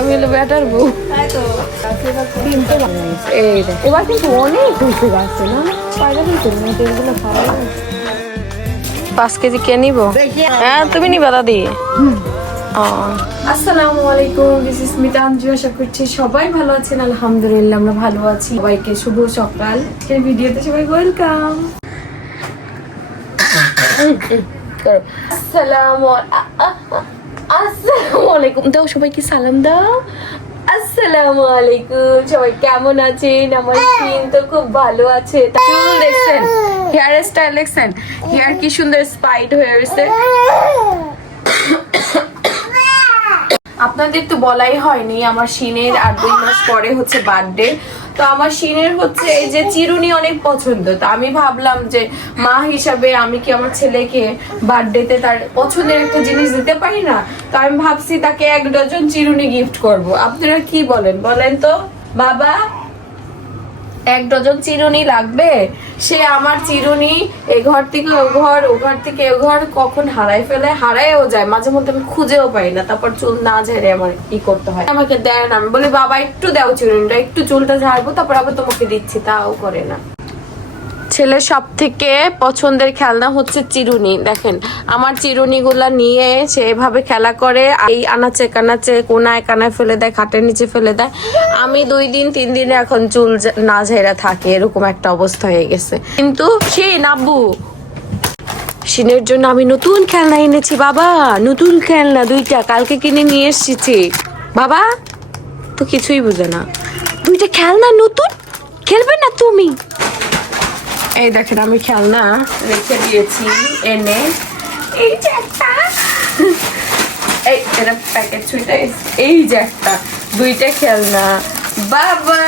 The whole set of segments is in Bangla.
আমি হলো ব্যাটার বউ। এবার কিন্তু অনেক হয়েছে গাছে না, 5 কেজি কে নিব? হ্যাঁ তুমি নিবা দাদি। আসসালামু আলাইকুম, দিস ইজ স্মিতা আঞ্জু। আশা করছি সবাই ভালো আছেন। আলহামদুলিল্লাহ আমরা ভালো আছি। সবাইকে শুভ সকাল। আজকের ভিডিওতে সবাই ওয়েলকাম। আসসালামু আলাইকুম দাও, সবাইকে সালাম দাও। আসসালামু আলাইকুম, সবাই কেমন আছেন? আমার স্কিন তো খুব ভালো আছে। চুল দেখছেন, হেয়ার স্টাইল দেখছেন, হেয়ার কি সুন্দর স্পাইড হয়ে গেছে। আপনাদের তো বলাই হয়নি, আমার শিনের আর 2 মাস পরে হচ্ছে বার্থডে। তো আমার শিনের হচ্ছে এই যে চিরুনি অনেক পছন্দ। তো আমি ভাবলাম যে মা হিসাবে আমি কি আমার ছেলেকে বার্থডেতে তার পছন্দের একটা জিনিস দিতে পারি না। তো আমি ভাবছি তাকে 1 ডজন চিরুনি গিফট করব। আপনারা কি বলেন বলেন তো বাবা? 1 ডজন চিরুনি লাগবে? সে আমার চিরুনি এ ঘর থেকে ও ঘর, ও ঘর থেকে এ ঘর কখন হারাই ফেলে, হারাইও যায় মাঝে মধ্যে, আমি খুঁজেও পাই না। তারপর চুল না ঝেড়ে আমার কি করতে হয়, আমাকে দেয় না। আমি বলি বাবা একটু দাও চিরুনিটা, একটু চুলটা ঝাড়বো তারপর আবার তোমাকে দিচ্ছি, তাও করে না। ছেলের সব থেকে পছন্দের খেলনা হচ্ছে চিরুনি। দেখেন আমার চিরুনি গুলা নিয়ে সে এভাবে খেলা করে, এই আনাচে কানাচে কোনায় কানায় ফেলে দেয়, খাটের নিচে ফেলে দেয়। আমি 2 দিন 3 দিনে এখন চুল না ঝেড়া থাকে, এরকম একটা অবস্থা হয়ে গেছে। কিন্তু সে নাব্বু শিনের জন্য আমি নতুন খেলনা এনেছি বাবা, নতুন খেলনা 2টা কালকে কিনে নিয়ে এসেছি। বাবা তো কিছুই বুঝে না, 2টা খেলনা নতুন, খেলবে না তুমি? এই দেখেন আমি খেলনা রেখে দিয়েছি এনে। এই যে একটা, এই এটা প্যাকেট ছুঁইটা, এই যে একটা 2টা খেলনা। বাবা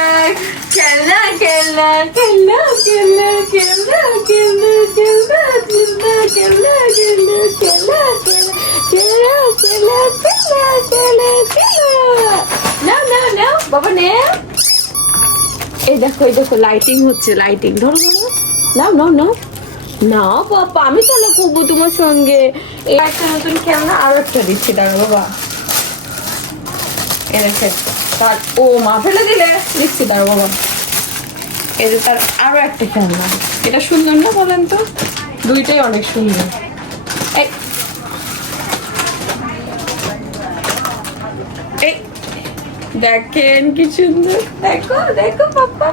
খেলনা খেলনা খেলনা খেলনা খেলনা খেলনা খেলনা খেলনা খেলনা খেলনা খেলনা খেলনা খেলনা খেলনা খেলনা খেলনা। না না না বাবা নে। এই দেখো লাইটিং হচ্ছে, লাইটিং। ধরো নাও নাও নাও না বাবা, আমি তাহলে করবো তোমার সঙ্গে। এই একটা নতুন খেলনা আরো একটা দিচ্ছি, দাঁড়া বাবা এনেছে। ও মা ফেলে দিলে, দিচ্ছি দাঁড়া বাবা। এই যে তার আরো একটা খেলনা, এটা সুন্দর না বলেন তো? 2টাই অনেক সুন্দর। এই দেখেন কি সুন্দর, দেখো দেখো পাপা।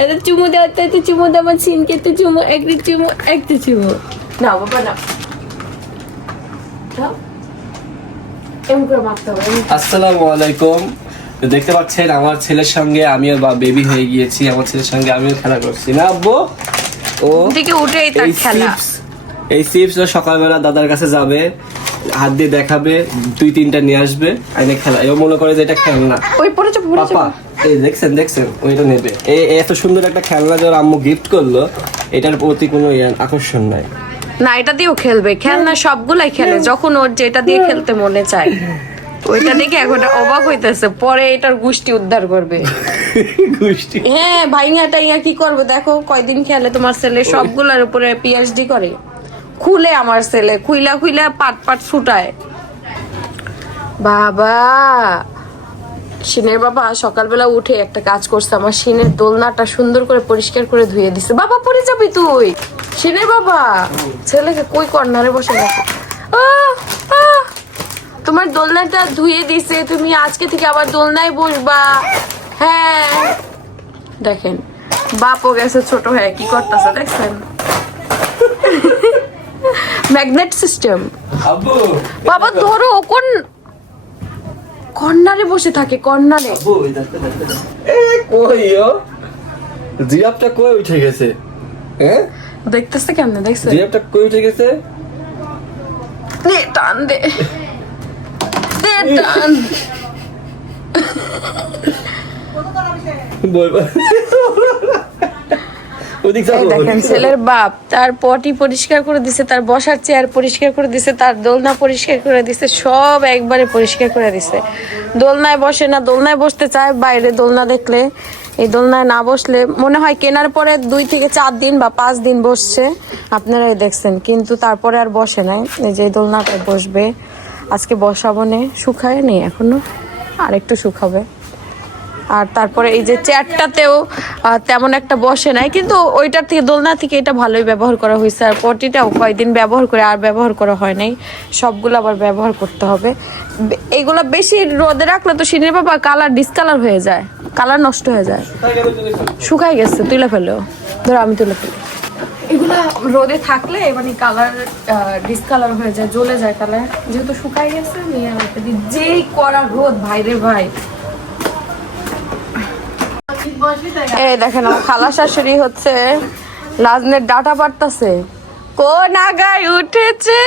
এটা চুমু দাও, তো চুমু দাও আমার সিনকে, তো চুমু, একটা চুমু, একটা চুমু। না বাবা না, আসসালামু আলাইকুম। দেখতে পাচ্ছেন আমার ছেলের সঙ্গে আমিও বেবি হয়ে গিয়েছি, আমার ছেলের সঙ্গে আমিও খেলা করছি না আব্বু। ও থেকে উঠেই তার খেলা। এই চিপস ও সকালবেলা দাদার কাছে যাবে, হাত দিয়ে দেখাবে, 2-3টা নিয়ে আসবে, আইনে খেলা। এও মনে করে যে এটা খেলনা। ওই পড়েছে পাপা এই দেখছেন ওইটা নেবে। এই এত সুন্দর একটা খেলনা যে আম্মু গিফট করলো, এটার প্রতি কোনো আকর্ষণ নাই। না এটা দিয়েও খেলবে, খেলনা সবগুলাই খেলে, যখন ওর যেটা দিয়ে খেলতে মনে চায় ওইটা দেখে এখন অবাক হইতেছে, পরে এটার গুষ্টি উদ্ধার করবে। গুষ্টি? হ্যাঁ ভাইয়া টাইয়া কি করবে দেখো, কয়দিন খেলে তোমার ছেলে, সবগুলার উপরে পিএইচডি করে। খুলে আমার ছেলে খুইলা পাট পাট ছুটায়। বাবা শিনের বাবা সকালবেলা উঠে একটা কাজ করছে, আমার শিনের দোলনাটা সুন্দর করে পরিষ্কার করে ধুয়ে দিছে। বাবা পড়ে যাবি তুই। শিনের বাবা ছেলেকে কই কর্নারে বসে গেছে। তোমার দোলনাটা ধুয়ে দিছে, তুমি আজকে থেকে আবার দোলনায় বসবা। হ্যাঁ দেখেন বাপও গেছে ছোট হয়ে কি করতেছে দেখছেন। Magnet system. বাবা ধরো, কোন কর্নারে বসে থাকে, কর্নারে। জিরাফটা কই উঠে গেছে? হ্যাঁ দেখতেছে কেমনে, দেখছে জিরাফটা কই উঠে গেছে? দে টান দে, দে টান। দেখেন ছেলের বাপ তার পটি পরিষ্কার করে দিছে, তার বসার চেয়ার পরিষ্কার করে দিছে, তার দোলনা পরিষ্কার করে দিছে, সব একবারে পরিষ্কার করে দিছে। দোলনায় বসে না, দোলনায় বসতে চায় বাইরে দোলনা দেখলে। এই দোলনায় না বসলে মনে হয় কেনার পরে 2 থেকে 4 দিন বা 5 দিন বসছে, আপনারাই দেখছেন, কিন্তু তারপরে আর বসে নাই। এই যে দোলনাটায় বসবে। আজকে বসাবো নে, শুকায় নেই এখনো, আর একটু শুকাবে। আর তারপরে এই যে চেয়ারটাতেও তেমন একটা বসে নাই, কিন্তু ওইটার থেকে দোলনা থেকে এটা ভালোই ব্যবহার করা হয়েছে। আর পটিটাও কয়েকদিন ব্যবহার করে আর ব্যবহার করা হয় নাই, সবগুলো আবার ব্যবহার করতে হবে। এইগুলো বেশি রোদে রাখলে তো সিনের বাবা কালার ডিসকালার হয়ে যায়, কালার নষ্ট হয়ে যায়। শুকাই গেছে, তুলে ফেলেও, ধরো আমি তুলে ফেলি। এগুলা রোদে থাকলে মানে কালার ডিসকালার হয়ে যায়, জ্বলে যায় কালার। যেহেতু শুকাই গেছে নিয়ে রেখে দিই। যেই কড়া রোদ ভাই রে ভাই। এই দেখেন আমার খালা শাশুড়ি হচ্ছে লাজনের ডাটা পারতাছে, কোন আগায় উঠেছে।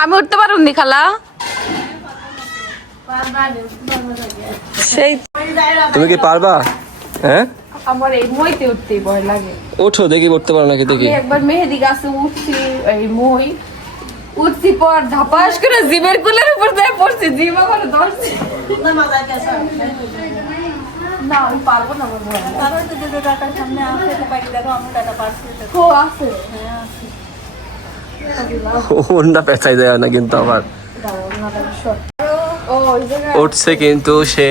আমি উঠতে পারুন নি খালা, সেই তুমি কি পারবা? হ্যাঁ, আমার এই মইতে উঠতেই ভয় লাগে। ওঠো দেখি, উঠতে পারো নাকি দেখি। আমি একবার মেহেদি গাছে উঠছি, এই মই উঠছি, পর ধাপাস করে জিমের কুলের উপর দিয়ে পড়ছি, জিম আমার ধরছে। না আমি পারবো না, আমার ভয় লাগে। ও আছে, ওন্ডা পেঁচাই দেয় না কিন্তু আবার ও ওই জায়গায় উঠছে, কিন্তু সে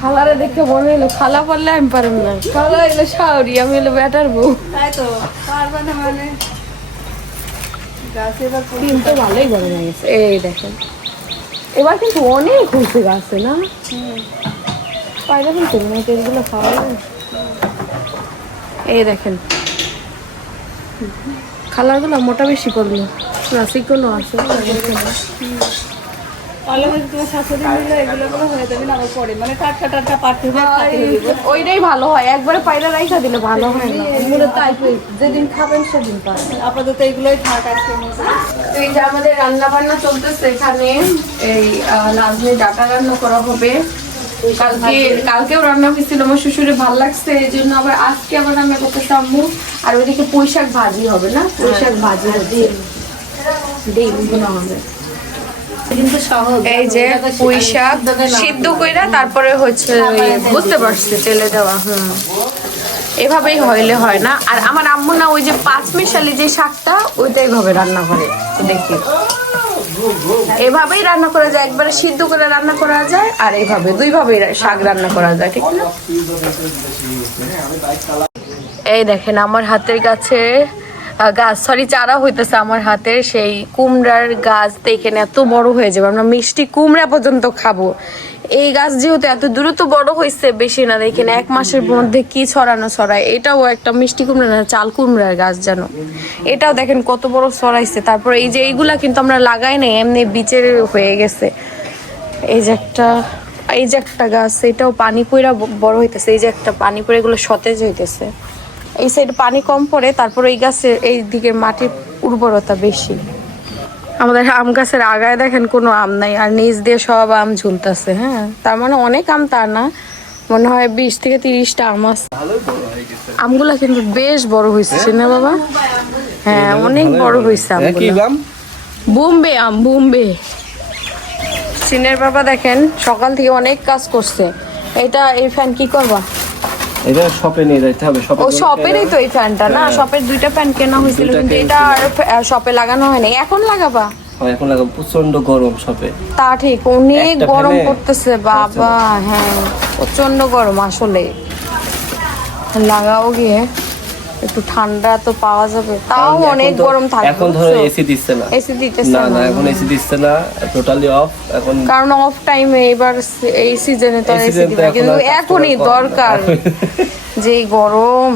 খালারে দেখে মনে হলো খালা পারলে আমি পারবো না। খালা এলো শাওরি, আমি এলো ব্যাটার বউ। তাই তো পারবে না মানে। গাছে এবার কিন্তু ভালোই গরম হয়ে গেছে। এই দেখেন এবার কিন্তু অনেক হয়েছে গাছে, না পায়রা কিন্তু এগুলো খাওয়া যাবে। এই দেখেন কালার গুলো মোটা বেশি করলো, রাসিক কোনো আছে ওইটাই ভালো হয়, একবারে পায়রা রাইখা দিলে ভালো হয় না। যেদিন খাবেন সেদিন পাবেন। আপাতত এইগুলোই থাক। এই যে আমাদের রান্না বান্না চলতেছে এখানে, এই লাজনে ডাটা রান্না করা হবে। কালকেও রান্না হয়েছিল, আমার শ্বশুরে ভালো লাগছে, এই জন্য আবার আজকে আবার রান্না করতে সামু। আর ওইদিকে পুঁই শাক ভাজি হবে, না পুঁই শাক ভাজি হবে, ডিম ভুনা হবে। এই যে পুঁই শাক সিদ্ধ কইরা তারপরে হচ্ছে বুঝতে পারছি তেলে দেওয়া। এভাবেই হইলে হয় না। আর আমার আম্মু না ওই যে পাঁচমিশালি যে শাকটা ওইটাই ভাবে রান্না করে দেখি, এভাবেই রান্না করা যায়, একবারে সিদ্ধ করে রান্না করা যায়, আর এইভাবে দুইভাবেই শাক রান্না করা যায়, ঠিক না? এই দেখেন আমার হাতের কাছে গাছ, সরি চারা হইতেছে আমার হাতের, সেই কুমড়ার গাছ এখানে এত বড় হয়ে যাবে, আমরা মিষ্টি কুমড়া পর্যন্ত খাবো। এই গাছ যেহেতু এত দ্রুত বড় হয়েছে, বেশি না এখানে 1 মাসের মধ্যে কি ছড়ায়। এটাও একটা মিষ্টি কুমড়া না, চাল কুমড়ার গাছ জানো। এটাও দেখেন কত বড় ছড়াইছে। তারপর এই যে এইগুলা কিন্তু আমরা লাগাই নাই, এমনি বিচের হয়ে গেছে। এই যে একটা গাছ, এটাও পানি পইরা বড় হইতেছে। এই যে একটা পানি পড়ে, এগুলো সতেজ হইতেছে। এই সাইডে পানি কম পড়ে, তারপর এই গাছের এই দিকে মাটির উর্বরতা বেশি। আমাদের আম গাছের আগায় দেখেন কোনো আম নাই, আর নিচ দিয়ে সব আম ঝুলতেছে। হ্যাঁ, তার মানে অনেক আম তা না, মনে হয় 20 থেকে 30টা আম আছে। আমগুলা কিন্তু বেশ বড় হয়েছে না বাবা? হ্যাঁ অনেক বড় হয়েছে আমগুলা। বোম্বে আম, বোম্বে। সিনের বাবা দেখেন সকাল থেকে অনেক কাজ করছে। এই ফ্যান কি করবা? এটা শপে নিয়ে যাইতে হবে। ও শপেরই তো এই ফ্যানটা না, শপের 2টা ফ্যান কেনা হয়েছিল, কিন্তু এটা আর শপে লাগানো হয়নি। এখন লাগাবা? এখন লাগাবো, প্রচন্ড গরম শপে। তা ঠিক, অনেক গরম পড়তেছে বাবা। হ্যাঁ প্রচন্ড গরম আসলে। লাগাও গিয়ে একটু ঠান্ডা তো পাওয়া যাবে, তাও অনেক গরম থাকবে। এখন ধরো এসি দিচ্ছে না, এসি দিতেছে না, এখন এসি দিচ্ছে না, টোটালি অফ এখন, কারণ অফ টাইমে। এবার এই সিজনে তো এসি দিবে, কিন্তু এখনই দরকার যেই গরম।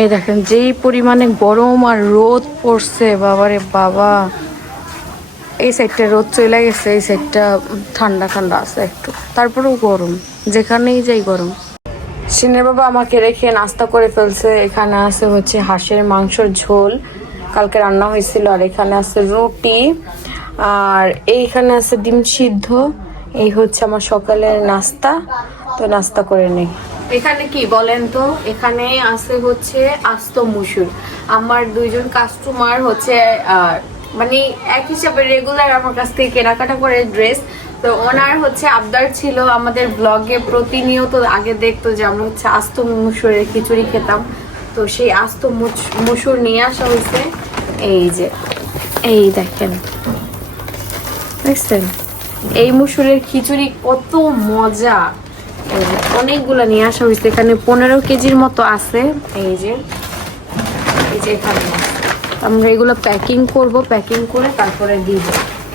এই দেখেন যেই পরিমাণে গরম আর রোদ পড়ছে, বাবারে বাবা। এই সাইডটা রোদ চলে গেছে, এই সাইডটা ঠান্ডা ঠান্ডা আছে একটু, তারপরেও গরম, যেখানেই যাই গরম। সিনের বাবা আমাকে রেখে নাস্তা করে ফেলছে। এখানে আছে হচ্ছে হাঁসের মাংসের ঝোল, কালকে রান্না হয়েছিল, আর এখানে আছে রুটি, আর এইখানে আছে ডিম সিদ্ধ। এই হচ্ছে আমার সকালের নাস্তা, তো নাস্তা করে নেই। এখানে কি বলেন তো, এখানে আছে হচ্ছে আস্ত মুসুর। আমার 2জন কাস্টমার হচ্ছে মানে এক হিসাবে রেগুলার আমার কাছ থেকে কেনাকাটা করে ড্রেস, তো ওনার হচ্ছে আবদার ছিল আমাদের ব্লগে প্রতিনিয়ত আগে দেখতো যে আমরা হচ্ছে আস্ত মুসুরের খিচুড়ি খেতাম, তো সেই আস্ত মুসুর নিয়ে আসা হয়েছে। এই যে এই দেখেন, দেখছেন এই মুসুরের খিচুড়ি কত মজা। এই যে অনেকগুলো নিয়ে আসা হয়েছে, এখানে 15 কেজির মতো আছে। এই যে এখানে আমরা এগুলো প্যাকিং করব, প্যাকিং করে তারপরে দিব।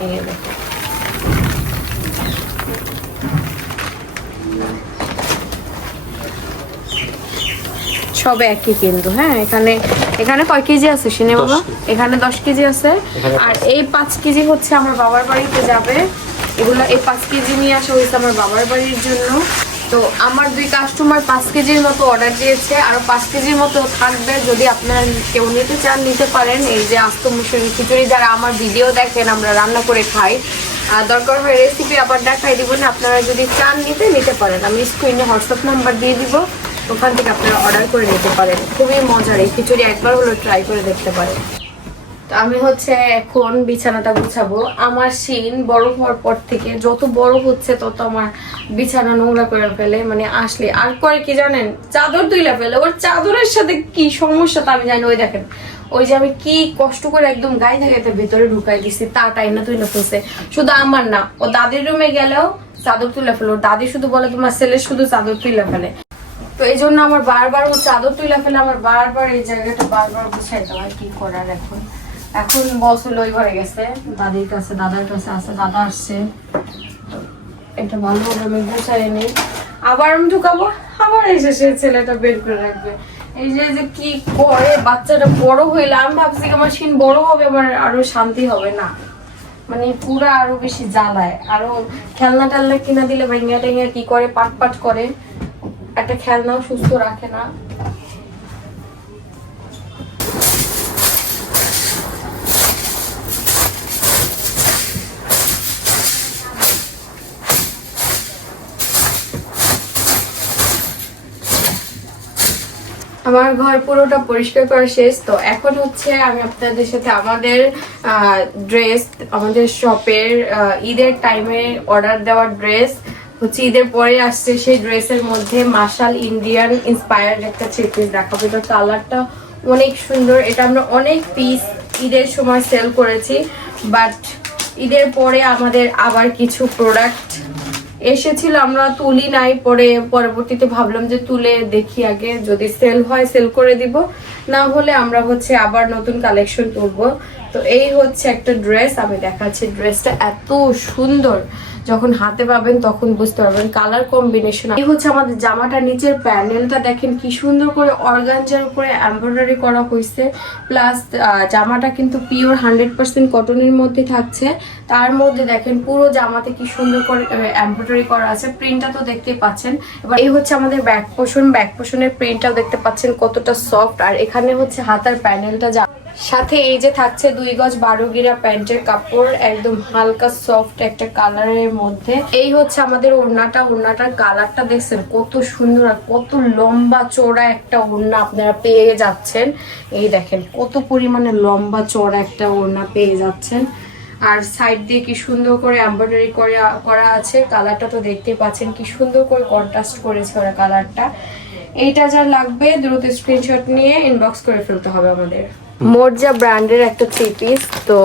এই দেখেন সব একই কিন্তু। হ্যাঁ, এখানে কয় কেজি আছে সিনে বাবা? এখানে 10 কেজি আছে। আর এই 5 কেজি হচ্ছে আমার বাবার বাড়িতে যাবে। এগুলো এই 5 কেজি নিয়ে আসা হয়েছে আমার বাবার বাড়ির জন্য। তো আমার 2 কাস্টমার 5 কেজির মতো অর্ডার দিয়েছে, আর 5 কেজির মতো থাকবে। যদি আপনারা কেউ নিতে চান নিতে পারেন। এই যে আস্ত মুসুরি খিচুড়ি, যারা আমার ভিডিও দেখেন আমরা রান্না করে খাই, দরকার হয় রেসিপি আবার দেখাই দিব না। আপনারা যদি চান নিতে পারেন। আমি স্ক্রিনে হোয়াটসঅ্যাপ নাম্বার দিয়ে দিব, ওখান থেকে আপনারা অর্ডার করে নিতে পারেন। খুবই মজার এই খিচুড়ি, একবার হলো ট্রাই করে দেখতে পারেন। তো আমি হচ্ছে এখন বিছানাটা গুছাবো। আমার শিন বড় হওয়ার পর থেকে যত বড় হচ্ছে তত আমার বিছানা নোংরা করে ফেলে। মানে আসলে আর করে কি জানেন, চাদর তুইলা ফেলে। ওর চাদরের সাথে কি সমস্যা তা আমি জানি। ওই দেখেন, ওই যে আমি কি কষ্ট করে একদম গায়ে গাইতে ভেতরে ঢুকাই দিচ্ছি, তা টাইনা তুইলা ফেলছে। শুধু আমার না, ও দাদির রুমে গেলেও চাদর তুলে ফেলো। দাদি শুধু বলে তোমার ছেলে শুধু চাদর তুইলা ফেলে। তো এই জন্য আমার বারবার ও চাদর তুইলা ফেলে, আমার বারবার এই জায়গাটা বারবার গুছাইতে হয়। কি করার এখন বস হলো ওই ঘরে গেছে দাদির কাছে, দাদার কাছে আছে, দাদা আসছে। এটা ভালোভাবে আমি গুছাই নিই, আবার আমি ঢুকাবো, আবার এসে সে ছেলেটা বের করে রাখবে। এই যে কি করে বাচ্চাটা বড় হইলে, আমি ভাবছি আমার শিন বড় হবে আমার আরো শান্তি হবে না, মানে পুরা আরো বেশি জ্বালায়। আরো খেলনা টেলনা কিনা দিলে ভেঙে টেঙে কি করে পাট করে, একটা খেলনাও সুস্থ রাখে না। আমার ঘর পুরোটা পরিষ্কার করা শেষ। তো এখন হচ্ছে আমি আপনাদের সাথে আমাদের ড্রেস, আমাদের শপের ঈদের টাইমে অর্ডার দেওয়ার ড্রেস হচ্ছে ঈদের পরে আসছে। সেই ড্রেসের মধ্যে মার্শাল ইন্ডিয়ান ইন্সপায়ার্ড একটা থ্রি পিস দেখাবো। এটার কালারটা অনেক সুন্দর। এটা আমরা অনেক পিস ঈদের সময় সেল করেছি, বাট ঈদের পরে আমাদের আবার কিছু প্রোডাক্ট এসেছিল, আমরা তুলি নাই। পরবর্তীতে ভাবলাম যে তুলে দেখি আগে, যদি সেল হয় সেল করে দিব, না হলে আমরা হচ্ছে আবার নতুন কালেকশন তুলবো। তো এই হচ্ছে একটা ড্রেস, আমি দেখাচ্ছি। ড্রেসটা এত সুন্দর, যখন হাতে পাবেন তখন বুঝতে পারবেন কালার কম্বিনেশন। এই হচ্ছে আমাদের জামাটা, নিচের প্যানেলটা দেখেন কি সুন্দর করে অর্গানজার উপরে এমব্রয়ডারি করা হয়েছে। প্লাস জামাটা কিন্তু পিওর 100% কটনের মধ্যে থাকছে। তার মধ্যে দেখেন পুরো জামাতে কি সুন্দর করে এমব্রয়ডারি করা আছে। প্রিন্টটা তো দেখতেই পাচ্ছেন। এবার এই হচ্ছে আমাদের ব্যাক পোর্শনের প্রিন্টটাও দেখতে পাচ্ছেন কতটা সফট। আর এখানে হচ্ছে হাতার প্যানেলটা, সাথে এই যে থাকছে 2 গজ 12 গিরা প্যান্টের কাপড়, একদম হালকা সফট একটা কালারের মধ্যে। এই হচ্ছে আমাদের ওড়নাটার কালারটা দেখছেন কত সুন্দর, আর কত লম্বা চওড়া একটা ওড়না আপনারা পেয়ে যাচ্ছেন। এই দেখেন কত পরিমাণে লম্বা চওড়া একটা ওড়না পেয়ে যাচ্ছেন। আর সাইড দিয়ে কি সুন্দর করে এমব্রয়ডারি করা আছে। কালারটা তো দেখতেই পাচ্ছেন কি সুন্দর করে কন্ট্রাস্ট করেছে ওরা কালারটা। এইটা যা লাগবে দ্রুত স্ক্রিনশট নিয়ে ইনবক্স করে ফেলতে হবে আমাদের। মোরজা ব্র্যান্ডের একটা থ্রি পিস, তো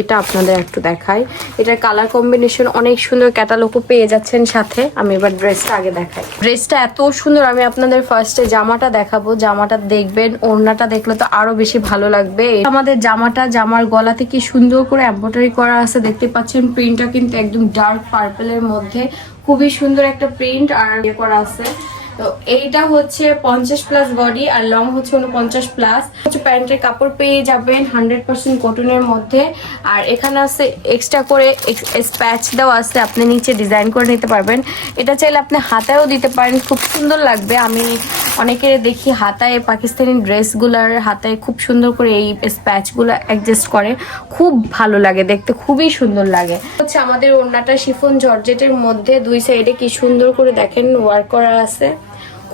এটা আপনাদের একটু দেখাই। এটার কালার কম্বিনেশন অনেক সুন্দর, ক্যাটালগও পেয়ে যাচ্ছেন সাথে। আমি এবার ড্রেসটা আগে দেখাই। ড্রেসটা এত সুন্দর, আমি আপনাদের ফার্স্টে জামাটা দেখাবো। জামাটা দেখবেন, ওড়নাটা দেখলে তো আরো বেশি ভালো লাগবে। আমাদের জামার গলাতে কি সুন্দর করে এমব্রয়ডারি করা আছে দেখতে পাচ্ছেন। প্রিন্টটা কিন্তু একদম ডার্ক পার্পলের মধ্যে, খুবই সুন্দর একটা প্রিন্ট আর ইয়ে করা আছে। তো এইটা হচ্ছে 50+ বডি আর লং হচ্ছে 49+। হচ্ছে প্যান্টের কাপড় পেয়ে যাবেন 100% কটনের মধ্যে। আর এখানে আছে এক্সট্রা করে স্প্যাচ দেওয়া আছে, আপনি নিচে ডিজাইন করে নিতে পারবেন। এটা চাইলে আপনি হাতায়ও দিতে পারেন, খুব সুন্দর লাগবে। আমি অনেকের দেখি হাতায়, পাকিস্তানি ড্রেসগুলার হাতায় খুব সুন্দর করে এই স্প্যাচগুলো অ্যাডজাস্ট করে, খুব ভালো লাগে দেখতে, খুবই সুন্দর লাগে। হচ্ছে আমাদের ওড়নাটা শিফন জর্জেটের মধ্যে, 2 সাইডে কি সুন্দর করে দেখেন ওয়ার্ক করা আছে।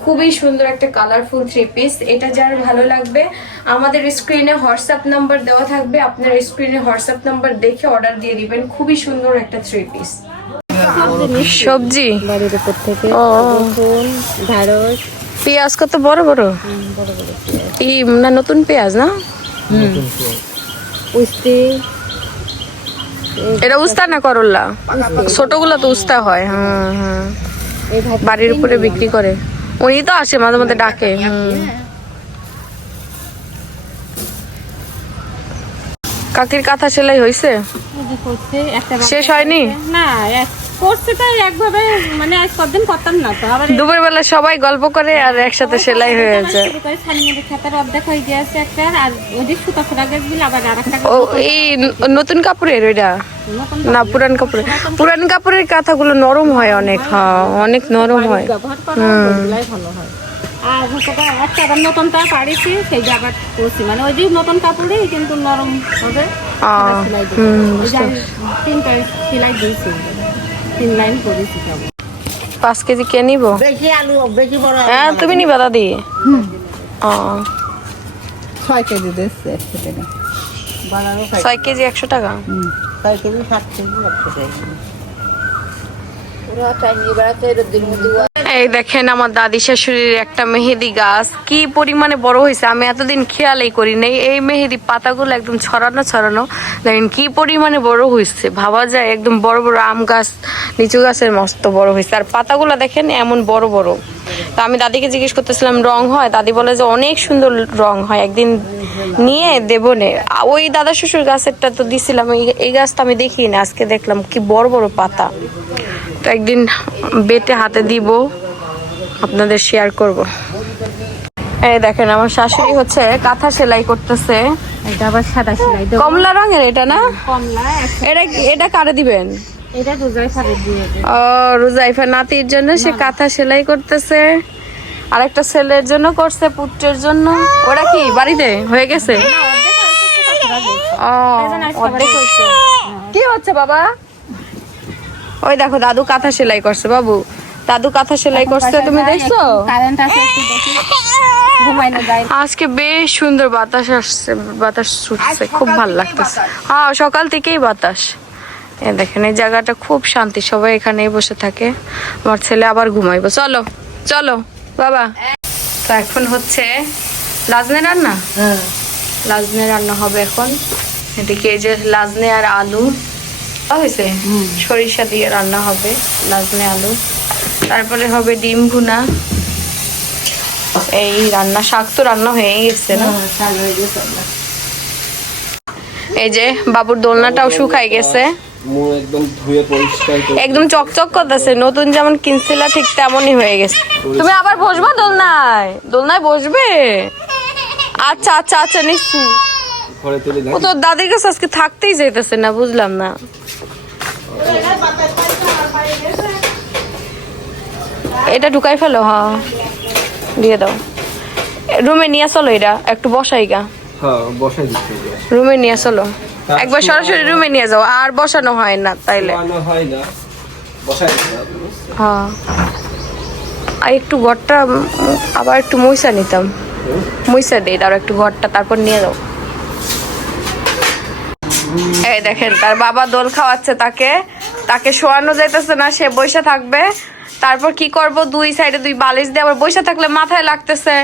খুবই সুন্দর একটা কালারফুল থ্রি পিস। এটা যার ভালো লাগবে আমাদের স্ক্রিনে হোয়াটসঅ্যাপ নাম্বার দেওয়া থাকবে, আপনার স্ক্রিনে হোয়াটসঅ্যাপ নাম্বার দেখে অর্ডার দিয়ে দিবেন। খুবই সুন্দর একটা থ্রি পিস। সবজি বাড়ির উপর থেকে ঢেঁড়স, পেঁয়াজ কত বড় বড়, এই না নতুন পেঁয়াজ না, উস্তি এটা উস্তা না করল্লা? ছোটগুলো তো উস্তা হয়। হ্যাঁ হ্যাঁ, বাড়ির উপরে বিক্রি করে। উনি তো আসে মাঝে মধ্যে ডাকে। কাকির কাঁথা সেলাই হয়েছে? শেষ হয়নি? না, করছে তো একভাবে, মানে আজ কতদিন করতাম না তো, আবার দুপুর বেলা সবাই গল্প করে আর একসাথে সেলাই হয়ে গেছে। খাতার অর্ধেক হয়ে গিয়েছে একটা, আর ওদিক সুতা ফোটা গেছিল, আবার আরেকটা। ও এই নতুন কাপড়ের ওইটা না পুরান কাপড়ের? পুরান কাপড়ের কাঁথাগুলো নরম হয় অনেক। হ্যাঁ অনেক নরম হয়। ব্যবহার করা ওইগুলাই ভালো হয়। আর হচ্ছে একটা আবার নতুনটা পাড়িছি, সেই যে আবার করছি, মানে ওই যে নতুন কাপড়ে কিন্তু নরম হবে। সেলাই দিই, 3 দিয়েছি, 3 লাইন করেছি। 5 কেজি কে নিব? বেশি আলু বেশি বড় হ্যাঁ তুমি নিবা দাদি? 6 কেজি দিচ্ছে 6 কেজি 100 টাকা। 6 কেজি 7 কেজি 100 টাকা। এই দেখেন আমার দাদি শাশুড়ির একটা মেহেদি গাছ কি পরিমাণে বড় হয়েছে, আমি এতদিন খেয়ালই করি নাই। এই মেহেদি পাতাগুলো একদম ছড়ানো ছড়ানো, দেখেন কি পরিমাণে বড় হয়েছে, ভাবা যায় একদম বড় বড় আম গাছ, লিচু গাছের মস্ত বড় হয়েছে। আর পাতাগুলো দেখেন এমন বড় বড়। তো আমি দাদিকে জিজ্ঞেস করতেছিলাম রং হয়, দাদি বলে যে অনেক সুন্দর রং হয়, একদিন নিয়ে দেবো নে। ওই দাদা শ্বশুর গাছেরটা তো দিছিলাম, এই গাছটা আমি দেখি না, আজকে দেখলাম কি বড় বড় পাতা। তো একদিন বেটে হাতে দিব, আপনাদের শেয়ার করব। এই দেখেন আমার শাশুড়ি হচ্ছে কাঁথা সেলাই করতেছে। এটা আবার সাদা সেলাই দেব, কমলা রঙের এটা না? কমলা। এটা কারে দিবেন? এটা রোজাই ফারে দিয়ে দেব। ও রুজাইফা নাতির জন্য সে কাঁথা সেলাই করতেছে, আর একটা ছেলের জন্য করছে, পুত্রের জন্য। ওরা কি বাড়িতে হয়ে গেছে? ও অর্ধেক হয়েছে। কি হচ্ছে বাবা? ওই দেখো দাদু কাঁথা সেলাই করছে। বাবু দাদু কাঁথা সেলাই করছে, তুমি দেখছো? কারেন্ট আছে, একটু দেখি ঘুমাই না যায়। আজকে বেশ সুন্দর বাতাস আসছে, বাতাস ছুটছে, খুব ভালো লাগতেছে। হ্যাঁ সকাল থেকেই বাতাস। এই দেখেন এই জায়গাটা খুব শান্তি, সবাই এখানেই বসে থাকে। আমার ছেলে আবার ঘুমাইবো। চলো চলো বাবা। তো এখন হচ্ছে লাজনে রান্না। লাজনে রান্না হবে এখন। এদিকে এই যে লাজনে আর আলু হয়েছে, সরিষা দিয়ে রান্না হবে লাজনে আলু। তারপরে হবে ডিম ভুনা। এই রান্না, শাক তো রান্না হয়ে গেছে না? এই যে বাবুর দোলনাটাও শুকাই গেছে, একদম ধুয়ে পরিষ্কার করে একদম চকচক করতেছে, নতুন যেমন কিনছিলা ঠিক তেমনই হয়ে গেছে। তুমি আবার বসবা দোলনায়? দোলনায় বসবে? আচ্ছা আচ্ছা আচ্ছা নিচ্ছি। ঘরে তুলে ও তো দাদির কাছে আজকে থাকতেই যাইতেছে না, বুঝলাম না। এটা ঢুকাই ফেলো, হ্যাঁ দিয়ে দাও। রুমে নিয়ে চলো, এটা একটু বসাই গা। হ্যাঁ বসাই দিতে হবে। রুমে নিয়ে চলো, একবার সরাসরি রুমে নিয়ে যাও, আর বসানো হয় না তাইলে। বানানো হয় না, বসাই দিতে হবে। হ্যাঁ আর একটু ঘরটা আবার একটু মুইসা নিতাম, মুইসা দেই আর একটু ঘরটা, তারপর নিয়ে যাও। এই দেখেন তার বাবা দোল খাওয়াচ্ছে তাকে, তাকে শোয়ানো যাইতেছে না, সে বসে থাকবে। তারপর কি করব, 2 সাইডে 2 বালিশ দিয়ে আবার বসে থাকলে মাথায় লাগতেছে।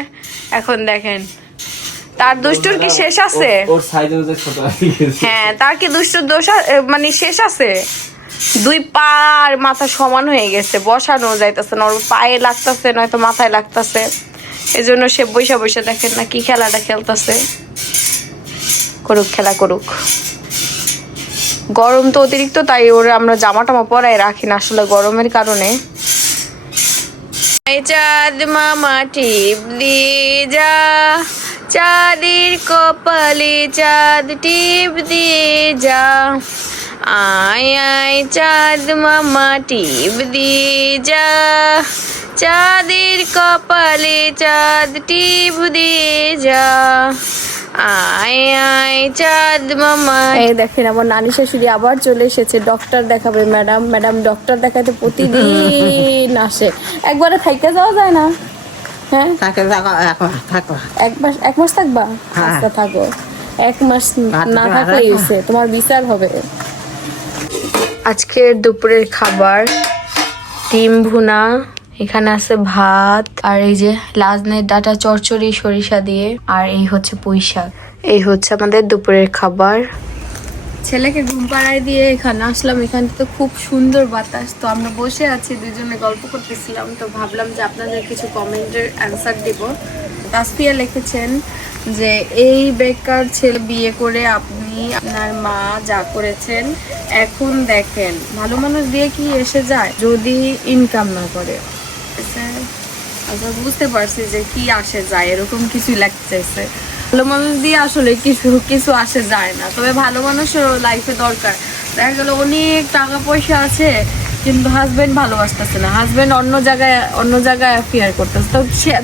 এখন দেখেন তার দুষ্টুর কি শেষ আছে? ওর সাইজ অনুযায়ী ছোট আছে। হ্যাঁ তার কি দুষ্টুর দোষ মানে শেষ আছে? 2 পা আর মাথা সমান হয়ে গেছে, বসানো যাইতেছে না, ওর পায়ে লাগতেছে নয়তো মাথায় লাগতেছে। এই জন্য সে বসে বসে দেখেন না কি খেলাটা খেলতেছে। করুক, খেলা করুক। গরম তো অতিরিক্ত, তাই ওরা আমরা জামা টামা পরাই রাখি না আসলে গরমের কারণে। চাঁদ মামা টিপ দিয়ে যা, চাঁদের কপালে চাঁদ টিপ দিয়ে যা, আয় আয় চাঁদ মামা টিপ দিয়ে যা, চাঁদের কপালে চাঁদ টিপ দিয়ে যা, আয় আয় চাঁদ মামা। এই দেখেন আমার নানি শাশুড়ি আবার চলে এসেছে, ডক্টর দেখাবে ম্যাডাম। ম্যাডাম ডক্টর দেখাতে প্রতিদিন আসে, একবারে থাইকা যাওয়া যায় না। হ্যাঁ এক মাস থাকবা? আচ্ছা থাকো, 1 মাস না থাকলেই হয়েছে, তোমার বিচার হবে। আজকের দুপুরের খাবার ডিম ভুনা, এখানে আছে ভাত, আর এই যে লাজনের ডাটা চচ্চড়ি সরিষা দিয়ে, আর এই হচ্ছে পুঁই শাক। এই হচ্ছে আমাদের দুপুরের খাবার। ছেলেকে ঘুম পাড়ায় দিয়ে এখানে আসলাম। এখানে তো খুব সুন্দর বাতাস, তো আমরা বসে আছি দুজনে গল্প করতেছিলাম। তো ভাবলাম যে আপনাদের কিছু কমেন্টের অ্যান্সার দিব। তাসফিয়া লিখেছেন যে এই বেকার ছেলে বিয়ে করে আপনি আপনার মা যা করেছেন এখন দেখেন, ভালো মানুষ দিয়ে কি এসে যায় যদি ইনকাম না করে। আচ্ছা, বুঝতে পারছি যে কি আসে যায়, এরকম কিছু লাগতেছে। ভালো মানুষ দিয়ে আসলে কিছু আসে যায় না, তবে ভালো মানুষেরও লাইফে দরকার। দেখা গেল অনেক টাকা পয়সা আছে কিন্তু হাজবেন্ড ভালোবাসতেছে না, হাজবেন্ড অন্য জায়গায় অ্যাফেয়ার করতেছে, তো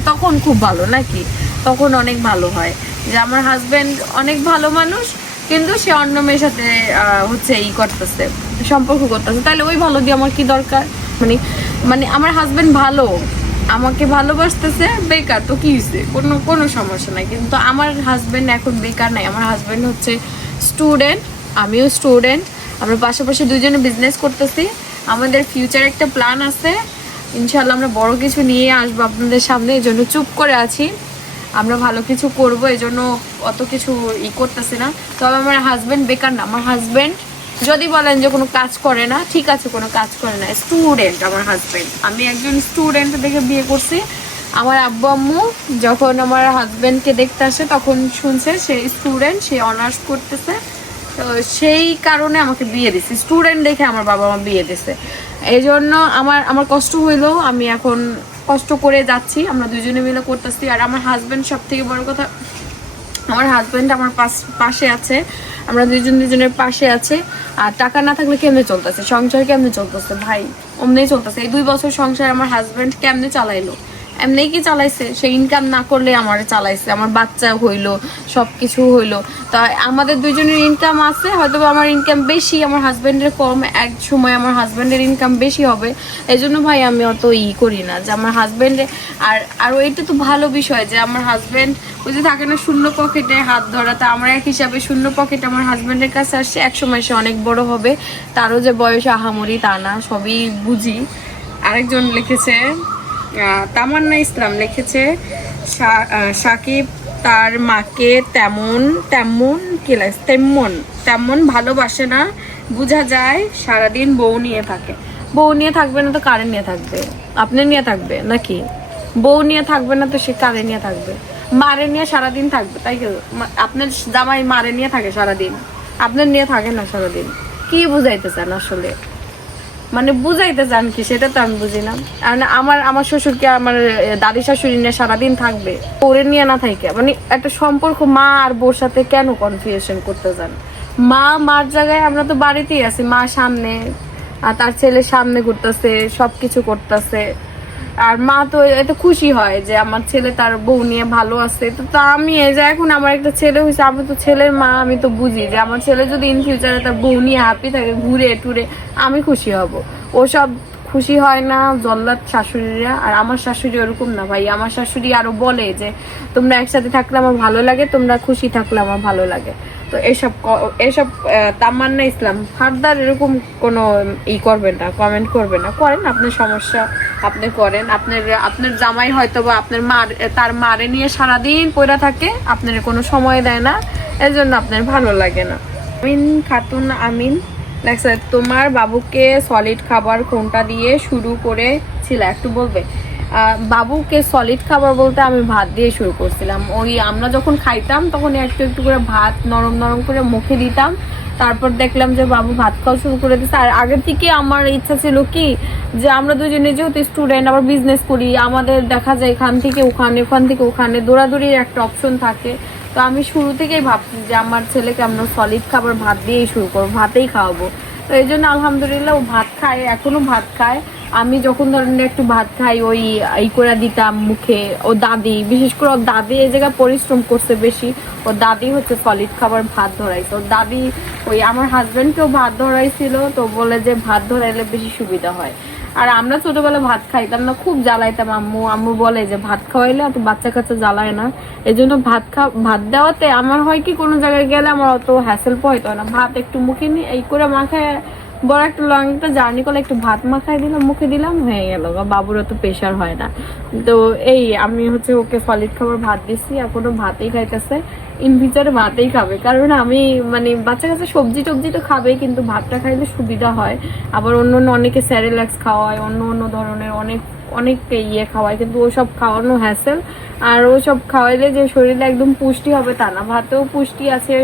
তখন খুব ভালো নাকি, তখন অনেক ভালো হয় যে আমার হাজবেন্ড অনেক ভালো মানুষ কিন্তু সে অন্য মেয়ের সাথে হচ্ছে করতেছে, সম্পর্ক করতেছে, তাহলে ওই ভালো দিয়ে আমার কি দরকার। মানে আমার হাজবেন্ড ভালো, আমাকে ভালোবাসতেছে, বেকার তো কি হয়েছে, কোনো সমস্যা নাই। কিন্তু আমার হাজবেন্ড এখন বেকার নাই, আমার হাজবেন্ড হচ্ছে স্টুডেন্ট, আমিও স্টুডেন্ট, আমরা পাশাপাশি দুজনে বিজনেস করতেছি। আমাদের ফিউচারে একটা প্ল্যান আছে, ইনশাল্লাহ আমরা বড় কিছু নিয়ে আসবো আপনাদের সামনে, এই জন্য চুপ করে আছি। আমরা ভালো কিছু করব, এই জন্য অত কিছু করতেছি না। তবে আমার হাজবেন্ড বেকার না, আমার হাজবেন্ড যদি বলেন যে কোনো কাজ করে না, ঠিক আছে, কোনো কাজ করে না, স্টুডেন্ট আমার হাজবেন্ড। আমি একজন স্টুডেন্ট দেখে বিয়ে করছি। আমার আব্বু আম্মু যখন আমার হাজবেন্ডকে দেখতে আসে তখন শুনছে সে স্টুডেন্ট, সে অনার্স করতেছে, তো সেই কারণে আমাকে বিয়ে দিছে, স্টুডেন্ট দেখে আমার বাবা মা বিয়ে দিছে। এই জন্য আমার কষ্ট হইলেও আমি এখন কষ্ট করে যাচ্ছি, আমরা দুজনে মিলে করতেছি। আর আমার হাজবেন্ড, সব থেকে বড় কথা, আমার হাজবেন্ড আমার পাশে আছে, আমরা দুজনের পাশে আছে। আর টাকা না থাকলে কেমনে চলতেছে সংসার, কেমনে চলতেছে ভাই, অমনেই চলতেছে। এই 2 বছর সংসার আমার হাজবেন্ড কেমনে চালাইলো, এমনি কি চালাইছে, সে ইনকাম না করলে আমার চালাইছে, আমার বাচ্চা হইলো, সবকিছু হইলো। তা আমাদের দুজনের ইনকাম আছে, হয়তো আমার ইনকাম বেশি, আমার হাজবেন্ডের কম, এক সময় আমার হাজবেন্ডের ইনকাম বেশি হবে। এই জন্য ভাই আমি অত করি না যে আমার হাজবেন্ডে, আর এটা তো ভালো বিষয় যে আমার হাজবেন্ড ওই যে থাকে না শূন্য পকেটে হাত ধরা, তা আমরা এক হিসাবে শূন্য পকেটে আমার হাজবেন্ডের কাছে আসছে। এক সময় সে অনেক বড় হবে, তারও যে বয়স আহামরি তা না, সবই বুঝি। আরেকজন লিখেছে, তামান্না ইসলাম লিখেছে, সাকিব তার মাকে তেমন ভালোবাসে না, বোঝা যায় সারাদিন বউ নিয়ে থাকে। বউ নিয়ে থাকবে না তো কারে নিয়ে থাকবে, আপনি নিয়ে থাকবে নাকি? বউ নিয়ে থাকবে না তো সে কারে নিয়ে থাকবে? মারে নিয়ে সারাদিন থাকবে, তাই কি? আপনার জামাই মারে নিয়ে থাকে সারাদিন, আপনার নিয়ে থাকে না সারাদিন। কি বুঝাইতে চান আসলে, মানে বুঝাইতে চান কি সেটা তো আমি বুঝি না। আর আমার শ্বশুরকে আমার দাদি শাশুড়ি নিয়ে সারাদিন থাকবে, ওরে নিয়ে না থাকে। মানে একটা সম্পর্ক মা আর বোর সাথে কেন কনফিউশন করতে চান? মার জায়গায় আমরা তো বাড়িতেই আছি, মা সামনে আর তার ছেলের সামনে ঘুরতেছে, সবকিছু করতেছে। আর মা তো এত খুশি হয় যে আমার ছেলে তার বউ নিয়ে ভালো আছে। তো আমি এই যে এখন আমার একটা ছেলে হয়েছে, আমি তো ছেলের মা, আমি তো বুঝি যে আমার ছেলে যদি ইন ফিউচারে তার বউ নিয়ে হ্যাপি থাকে, ঘুরে টুরে, আমি খুশি হব। ওসব খুশি হয় না জল্লাদ শাশুড়িরা। আর আমার শাশুড়ি ওরকম না ভাই, আমার শাশুড়ি আরো বলে যে তোমরা একসাথে থাকলে আমার ভালো লাগে, তোমরা খুশি থাকলে আমার ভালো লাগে। তো এসব তামান্না ইসলাম ফারদার এরকম কোনো করবেন না, কমেন্ট করবেন না। করেন আপনার সমস্যা, আপনি করেন। আপনার জামাই হয়তো বা আপনার তার মারে নিয়ে সারাদিন পয়রা থাকে, আপনার কোনো সময় দেয় না, এর জন্য আপনার ভালো লাগে না। আমিন খাতুন আমিন লাগছে, তোমার বাবুকে সলিড খাবার কোনটা দিয়ে শুরু করেছিল একটু বলবে? বাবুকে সলিড খাবার বলতে আমি ভাত দিয়ে শুরু করছিলাম। আমরা যখন খাইতাম তখন একটু একটু করে ভাত নরম নরম করে মুখে দিতাম, তারপর দেখলাম যে বাবু ভাত খাওয়া শুরু করে দিচ্ছে। আর আগের থেকে আমার ইচ্ছা ছিল কি যে আমরা দুজনে যেহেতু স্টুডেন্ট, আবার বিজনেস করি, আমাদের দেখা যায় এখান থেকে ওখানে দৌড়াদৌড়ির একটা অপশন থাকে। তো আমি শুরু থেকেই ভাবছি যে আমার ছেলেকে আমরা সলিড খাবার ভাত দিয়েই শুরু করবো, ভাতেই খাওয়াবো। তো এই জন্য আলহামদুলিল্লাহ ও ভাত খায়, এখনো ভাত খায়। আমি যখন ধরেন একটু ভাত খাই এই করে দিতাম মুখে। ও দাদি, বিশেষ করে ওর দাদি এই জায়গায় পরিশ্রম করছে বেশি, ওর দাদি হচ্ছে সলিড খাবার ভাত ধরাইছে। ওর দাদি আমার হাজবেন্ডকেও ভাত ধরাইছিল, তো বলে যে ভাত ধরাইলে বেশি সুবিধা হয়। আর আমরা ছোটবেলা ভাত খাইতাম না, খুব জ্বালাইতাম। আম্মু বলে যে ভাত খাওয়াইলে এত বাচ্চা কাচ্চা জ্বালায় না, এই জন্য ভাত দেওয়াতে আমার হয় কি কোনো জায়গায় গেলে আমার অত হ্যাসেল পোহাইতে হয় না। ভাত একটু মুখে নিয়ে এই করে মাখায়, বড় একটা লং একটা জার্নি করলে একটু ভাত মাখাই দিলাম, মুখে দিলাম, হয়ে গেল। বাবুর অত প্রেশার হয় না। তো আমি হচ্ছে ওকে সলিড খাবার ভাত দিচ্ছি, এখনো ভাতেই খাইতেছে। ইন ফিউচারে ভাতেই খাবে, কারণ আমি মানে বাচ্চা কাছে সবজি টবজি তো খাবে, কিন্তু ভাতটা খাইলে সুবিধা হয়। আবার অন্য অন্য অনেকে স্যারেলাক্স খাওয়ায়, অন্য অন্য ধরনের অনেক ইয়ে খাওয়ায়, কিন্তু ওসব খাওয়ানো হ্যাসেল। আর ওসব খাওয়াইলে যে শরীরে একদম পুষ্টি হবে তা না, ভাতেও পুষ্টি আছে।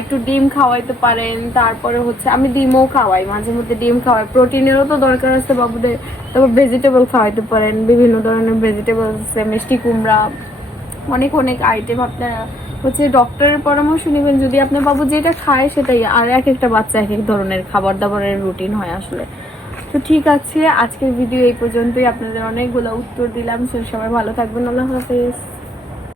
একটু ডিম খাওয়াইতে পারেন, তারপরে হচ্ছে আমি ডিমও খাওয়াই, মাঝে মধ্যে ডিম খাওয়াই, প্রোটিনেরও তো দরকার আছে বাবুদের। তারপর ভেজিটেবল খাওয়াইতে পারেন, বিভিন্ন ধরনের ভেজিটেবল আছে, মিষ্টি কুমড়া, অনেক অনেক আইটেম। আপনারা হচ্ছে ডক্টরের পরামর্শ নেবেন, যদি আপনার বাবু যেটা খায় সেটাই। আর এক একটা বাচ্চা এক এক ধরনের খাবার দাবারের রুটিন হয় আসলে। তো ঠিক আছে, আজকের ভিডিও এই পর্যন্তই। আপনাদের অনেকগুলো উত্তর দিলাম, সবাই ভালো থাকবেন, আল্লাহ হাফেজ।